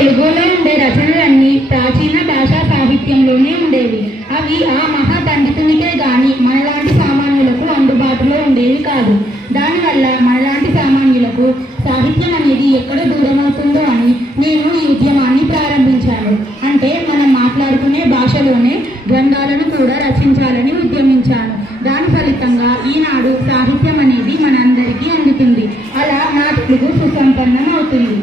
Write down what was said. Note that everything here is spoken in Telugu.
తెలుగులో ఉండే రచనలన్నీ ప్రాచీన భాషా సాహిత్యంలోనే ఉండేవి. అవి ఆ మహా పండితునికే గాని మనలాంటి సామాన్యులకు అందుబాటులో ఉండేవి కాదు. దానివల్ల మనలాంటి సామాన్యులకు సాహిత్యం అనేది ఎక్కడ దూరమవుతుందో అని నేను ఈ ఉద్యమాన్ని ప్రారంభించాను. అంటే మనం మాట్లాడుకునే భాషలోనే గ్రంథాలను కూడా రచించాలని ఉద్యమించాను. దాని ఫలితంగా ఈనాడు సాహిత్యం అనేది మనందరికీ అందుతుంది. అలా నా తెలుగు సుసంపన్నం అవుతుంది.